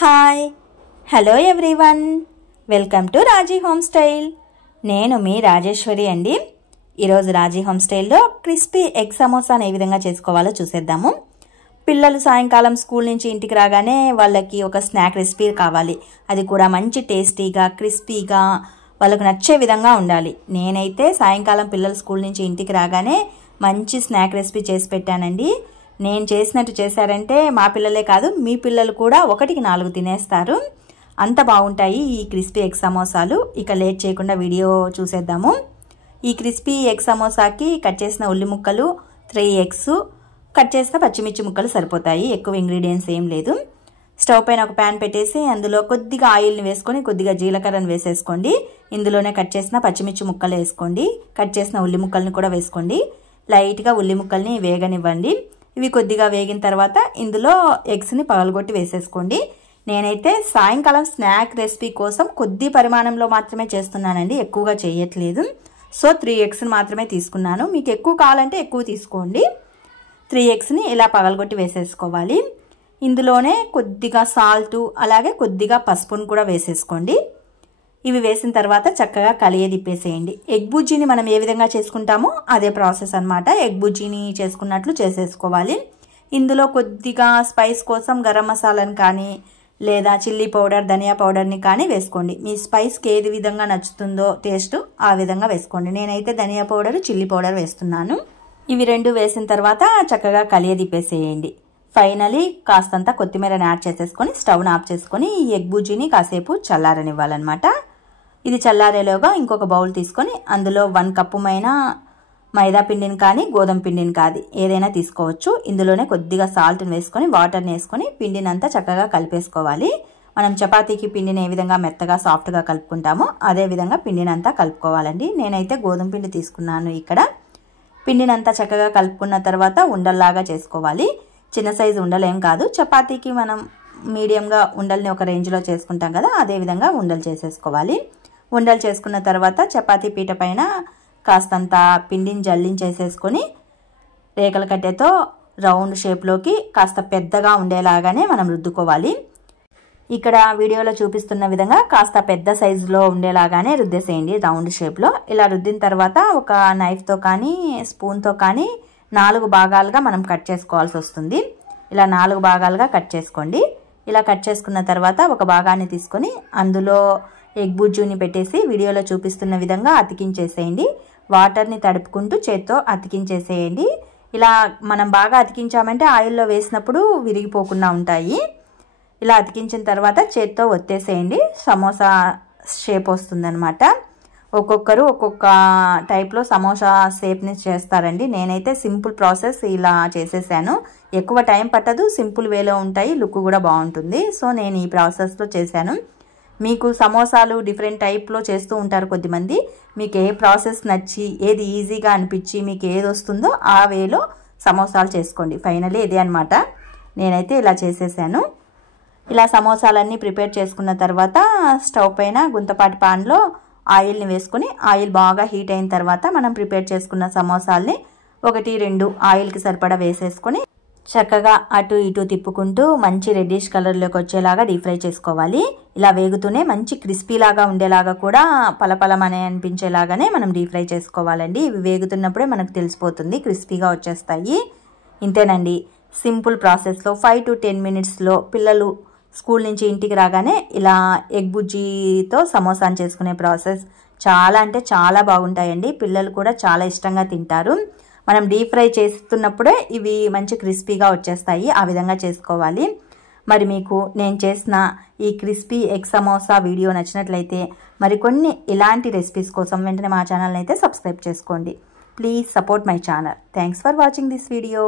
Hi hello everyone, welcome to Raji home style. నేను మీ రాజేశ్వరి అండి. ఈరోజు రాజీ హోమ్ స్టైల్లో క్రిస్పీ ఎగ్ సమోసాను ఏ విధంగా చేసుకోవాలో చూసేద్దాము. పిల్లలు సాయంకాలం స్కూల్ నుంచి ఇంటికి రాగానే వాళ్ళకి ఒక స్నాక్ రెసిపీ కావాలి. అది కూడా మంచి టేస్టీగా క్రిస్పీగా వాళ్ళకు నచ్చే విధంగా ఉండాలి. నేనైతే సాయంకాలం పిల్లలు స్కూల్ నుంచి ఇంటికి రాగానే మంచి స్నాక్ రెసిపీ చేసి పెట్టానండి. నేను చేసినట్టు చేశారంటే మా పిల్లలే కాదు, మీ పిల్లలు కూడా 1కి 4 తినేస్తారు. అంత బాగుంటాయి ఈ క్రిస్పీ ఎగ్ సమోసాలు. ఇక లేట్ చేయకుండా వీడియో చూసేద్దాము. ఈ క్రిస్పీ ఎగ్ సమోసాకి కట్ చేసిన ఉల్లి ముక్కలు, 3 ఎగ్స్, కట్ చేసిన పచ్చిమిర్చి ముక్కలు సరిపోతాయి. ఎక్కువ ఇంగ్రీడియంట్స్ ఏం లేదు. స్టవ్ పైన ఒక ప్యాన్ పెట్టేసి అందులో కొద్దిగా ఆయిల్ని వేసుకొని కొద్దిగా జీలకర్రను వేసేసుకోండి. ఇందులోనే కట్ చేసిన పచ్చిమిర్చి ముక్కలు వేసుకోండి. కట్ చేసిన ఉల్లి ముక్కల్ని కూడా వేసుకోండి. లైట్గా ఉల్లి ముక్కల్ని వేగనివ్వండి. ఇవి కొద్దిగా వేగిన తర్వాత ఇందులో ఎగ్స్ని పగలగొట్టి వేసేసుకోండి. నేనైతే సాయంకాలం స్నాక్ రెసిపీ కోసం కొద్ది పరిమాణంలో మాత్రమే చేస్తున్నానండి, ఎక్కువగా చేయట్లేదు. సో 3 ఎగ్స్ని మాత్రమే తీసుకున్నాను. మీకు ఎక్కువ కావాలంటే ఎక్కువ తీసుకోండి. 3 ఎగ్స్ని ఇలా పగలగొట్టి వేసేసుకోవాలి. ఇందులోనే కొద్దిగా సాల్ట్ అలాగే కొద్దిగా పసుపును కూడా వేసేసుకోండి. ఇవి వేసిన తర్వాత చక్కగా కలియదిప్పేసేయండి. ఎగ్ బుజ్జీని మనం ఏ విధంగా చేసుకుంటామో అదే ప్రాసెస్ అనమాట. ఎగ్ బుజ్జీని చేసుకున్నట్లు చేసేసుకోవాలి. ఇందులో కొద్దిగా స్పైస్ కోసం గరం మసాలాని కానీ లేదా చిల్లీ పౌడర్, ధనియా పౌడర్ని కానీ వేసుకోండి. మీ స్పైస్కి ఏది విధంగా నచ్చుతుందో టేస్ట్ ఆ విధంగా వేసుకోండి. నేనైతే ధనియా పౌడర్, చిల్లీ పౌడర్ వేస్తున్నాను. ఇవి 2 వేసిన తర్వాత చక్కగా కలియదిప్పేసేయండి. ఫైనలీ కాస్తంత కొత్తిమీరని యాడ్ చేసేసుకొని స్టవ్ని ఆఫ్ చేసుకొని ఈ ఎగ్ బుజ్జీని కాసేపు చల్లారనివ్వాలన్నమాట. ఇది చల్లారేలోగా ఇంకొక బౌల్ తీసుకొని అందులో 1 కప్పు మైదా పిండిని కానీ గోధుమ పిండిని కానీ ఏదైనా తీసుకోవచ్చు. ఇందులోనే కొద్దిగా సాల్ట్ని వేసుకొని వాటర్ని వేసుకొని పిండిని అంతా చక్కగా కలిపేసుకోవాలి. మనం చపాతీకి పిండిని ఏ విధంగా మెత్తగా సాఫ్ట్గా కలుపుకుంటామో అదే విధంగా పిండిని అంతా కలుపుకోవాలండి. నేనైతే గోధుమ పిండి తీసుకున్నాను. ఇక్కడ పిండిని అంతా చక్కగా కలుపుకున్న తర్వాత ఉండల్లాగా చేసుకోవాలి. చిన్న సైజు ఉండలేం కాదు, చపాతీకి మనం మీడియంగా ఉండల్ని ఒక రేంజ్లో చేసుకుంటాం కదా, అదే విధంగా ఉండలు చేసేసుకోవాలి. ఉండలు చేసుకున్న తర్వాత చపాతీ పీట పైన కాస్తంత పిండిని జల్లించేసేసుకొని రేకల కట్టెతో రౌండ్ షేప్లోకి కాస్త పెద్దగా ఉండేలాగానే మనం రుద్దుకోవాలి. ఇక్కడ వీడియోలో చూపిస్తున్న విధంగా కాస్త పెద్ద సైజులో ఉండేలాగానే రుద్దేసేయండి రౌండ్ షేప్లో. ఇలా రుద్దిన తర్వాత ఒక నైఫ్తో కానీ స్పూన్తో కానీ 4 భాగాలుగా మనం కట్ చేసుకోవాల్సి వస్తుంది. ఇలా 4 భాగాలుగా కట్ చేసుకోండి. ఇలా కట్ చేసుకున్న తర్వాత ఒక భాగాన్ని తీసుకొని అందులో ఎగ్ బుజ్జుని పెట్టేసి వీడియోలో చూపిస్తున్న విధంగా అతికించేసేయండి. వాటర్ని తడుపుకుంటూ చేత్తో అతికించేసేయండి. ఇలా మనం బాగా అతికించామంటే ఆయిల్లో వేసినప్పుడు విరిగిపోకుండా ఉంటాయి. ఇలా అతికించిన తర్వాత చేత్తో ఒత్తేసేయండి. సమోసా షేప్ వస్తుందన్నమాట. ఒక్కొక్కరు ఒక్కొక్క టైప్లో సమోసా షేప్ని చేస్తారండి. నేనైతే సింపుల్ ప్రాసెస్ ఇలా చేసేసాను. ఎక్కువ టైం పట్టదు, సింపుల్ వేలో ఉంటాయి, లుక్ కూడా బాగుంటుంది. సో నేను ఈ ప్రాసెస్లో చేశాను. మీకు సమోసాలు డిఫరెంట్ టైప్లో చేస్తూ ఉంటారు కొద్దిమంది. మీకు ఏ ప్రాసెస్ నచ్చి ఏది ఈజీగా అనిపించి మీకు ఏది వస్తుందో ఆ వేలో సమోసాలు చేసుకోండి. ఫైనలీ ఇదే అనమాట. నేనైతే ఇలా చేసేసాను. ఇలా సమోసాలన్నీ ప్రిపేర్ చేసుకున్న తర్వాత స్టవ్ పైన గుంతపాటి పాన్లో ఆయిల్ని వేసుకొని ఆయిల్ బాగా హీట్ అయిన తర్వాత మనం ప్రిపేర్ చేసుకున్న సమోసాల్ని 1, 2 ఆయిల్కి సరిపడా వేసేసుకొని చక్కగా అటు ఇటు తిప్పుకుంటూ మంచి రెడ్డిష్ కలర్లోకి వచ్చేలాగా డీప్ ఫ్రై చేసుకోవాలి. ఇలా వేగుతూనే మంచి క్రిస్పీ లాగా ఉండేలాగా కూడా పలపలమనే అనిపించేలాగానే మనం డీప్ ఫ్రై చేసుకోవాలండి. ఇవి వేగుతున్నప్పుడే మనకు తెలిసిపోతుంది, క్రిస్పీగా వచ్చేస్తాయి. ఇంతేనండి, సింపుల్ ప్రాసెస్లో 5 to 10 మినిట్స్లో పిల్లలు స్కూల్ నుంచి ఇంటికి రాగానే ఇలా ఎగ్ బుజ్జీతో సమోసాను చేసుకునే ప్రాసెస్ చాలా అంటే చాలా బాగుంటాయండి. పిల్లలు కూడా చాలా ఇష్టంగా తింటారు. మనం డీప్ ఫ్రై చేస్తున్నప్పుడే ఇవి మంచి క్రిస్పీగా వచ్చేస్తాయి. ఆ విధంగా చేసుకోవాలి. మరి మీకు నేను చేసిన ఈ క్రిస్పీ ఎగ్ సమోసా వీడియో నచ్చినట్లయితే మరికొన్ని ఇలాంటి రెసిపీస్ కోసం వెంటనే మా ఛానల్ని అయితే సబ్స్క్రైబ్ చేసుకోండి. Please support my channel. Thanks for watching this video.